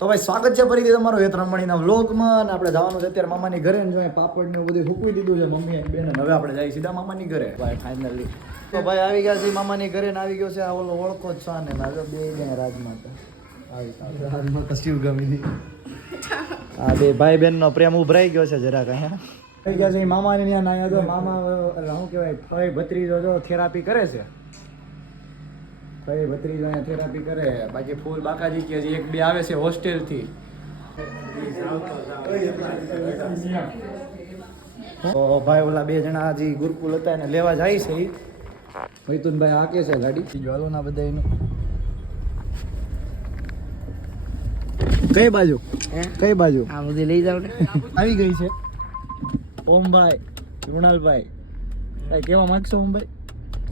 તો ભાઈ સ્વાગત છે ફરીથી તમારું હેત રમણીના વ્લોગમાં અને આપણે જવાનું છે અત્યારે મામાની ઘરે જો પાપડ ને બધું સૂકવી દીધું છે મમ્મી બેન. હવે આપણે જઈએ સીધા મામાની ઘરે. ભાઈ ફાઇનલી તો ભાઈ આવી ગયા છે મામાની ઘરે ને આવી ગયો છે આ ઓલો ઓળખો જ ને જો બે ગયા રાજમાતા. આવી સાથે રાજમાતા શિવગમીની આ બે ભાઈ બહેનનો પ્રેમ ઉભરાઈ ગયો છે જરાક અહીંયા થઈ ગયા છે એ મામાની ત્યાં નાયા તો મામા શું કહેવાય ફઈ ભત્રીજો જો થેરાપી કરે છે. ફઈ ભત્રીજો અહીંયા થેરાપી કરે. બાકી ફૂલ બાકાજી કે હજી એક બે આવે છે હોસ્ટેલથી. તો ભાઈ ઓલા બે જણા હજી ગુરુકુલ હતા એને લેવા જાય છે. મૈતુનભાઈ કે છે ગાડી? જ્વાલો ના બધા એનું. કઈ બાજુ? કઈ બાજુ? આ બધી લઈ જાવ ને. આવી ગઈ છે. ઓમભાઈ કૃણાલભાઈ ભાઈ કેવા માંગશો ઓમભાઈ?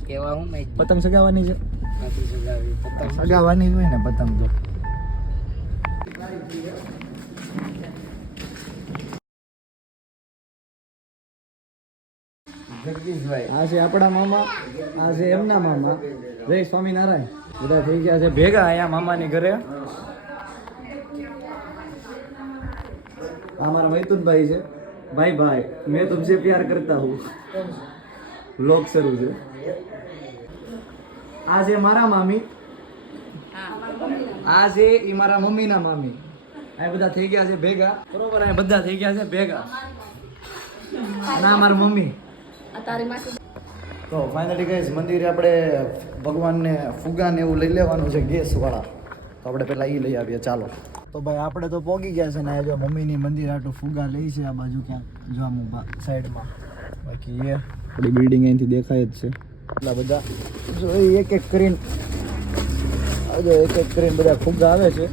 કેવા હું પતંગ સગાવવાની છે. નથી સગાવી પતંગ સગાવાની જ હોય ને પતંગ તો. આ છે આપણા મામા, આ છે એમના મામા. જય સ્વામિનારાયણ. બધા થઈ ગયા છે ભેગા અહીંયા મામાની ઘરે. આ મારા મૈતુનભાઈ છે. ભાઈ ભાઈ, મેં તુમસે પ્યાર કરતા હું. લોક શરૂ છે. આ છે મારા મામી. આ છે એ મારા મમ્મીના મામી. આ બધા થઈ ગયા છે ભેગા. બરોબર આ બધા થઈ ગયા છે ભેગા. ના મારા મમ્મી. તો ફાઇનલી ગઈશ મંદિરે આપણે ભગવાનને ફુગા ને એવું લઈ લેવાનું છે ગેસ વાળા. તો આપણે પેલા એ લઈ આવીએ ચાલો. તો ભાઈ આપણે તો પોગી ગયા છે ને આ જો મમ્મીની મંદિર આટલું ફુગા લઈ છે આ બાજુ ક્યાંક જો આમ સાઈડમાં. બાકી એ આપણી બિલ્ડિંગ અહીંથી દેખાય જ છે. એટલા બધા. જોઈ એક એક કરીને આજે એક એક કરીને બધા ફુગ્ગા આવે છે.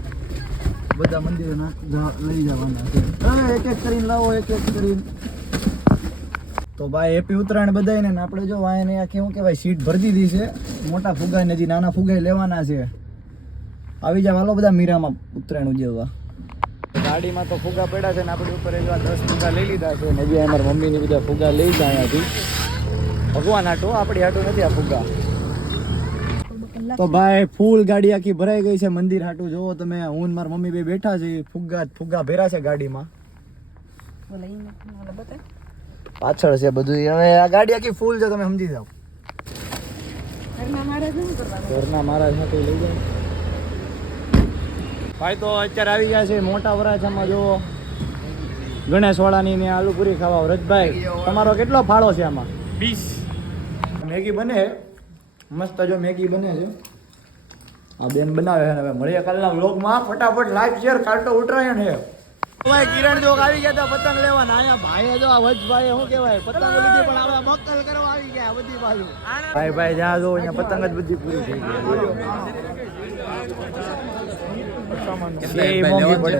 બધા મંદિરોના લઈ જવાના છે. એક એક કરીને લાવો, એક એક કરીને. તો ભાઈ હેપી ઉત્તરાયણ બધાને ને આપણે જો વાયને આ કેવું કહેવાય, સીટ ભરી દીધી છે. મોટા ફુગાઈ હજી નાના ફુગા લેવાના છે. આવી જાવ, હાલો બધા મીરામાં ઉત્તરાયણ ઉજવવા. ગાડીમાં તો ફુગા પડ્યા છે ને, આપણી ઉપર એવા દસ ફુગા લઈ લીધા છે ને, હજી અમારા મમ્મીની બધા ફુગા લઈ જાય અહીંયાથી ભગવાન હાટો આપણી હાટો નથી આ ફુગા તો ભાઈ ફૂલ ગાડી આખી ભરાઈ ગઈ છે મંદિર હાટું. જોવો તમે હું ને મારા મમ્મી બે બેઠા છે ફુગ્ગા ફુગ્ગા ભેરા છે ગાડીમાં. પાછળ છે બધું. હવે આ ગાડી આખી ફૂલ છે તમે સમજી જાઓ. ઘરના મારા સાથે લઈ જાય ભાઈ તો અત્યારે આવી ગયા છે મોટા વરાછામાં જો ગણેશવાળાની ને આલુપુરી ખાવા. વ્રજભાઈ તમારો કેટલો ફાળો છે આમાં? વીસ. મેગી બને. મસ્ત જો મેગી બને છે. આ બેન બનાવે છે હવે મળીએ કાલના વ્લોગમાં. ફટાફટ લાઈવ શેર કાલ ઉતરાયણ છે. ભાઈ કિરણ જોગ આવી ગયા હતા પતંગ લેવાના. અહીંયા ભાઈ જો આ વજભાઈ શું કહેવાય? પતંગ લીધી પણ હવે મક્કલ કરવા આવી ગયા બધી બાજુ. ભાઈ ભાઈ જ્યાં જો અહીંયા પતંગ જ બધી પૂરી થઈ ગઈ પડે.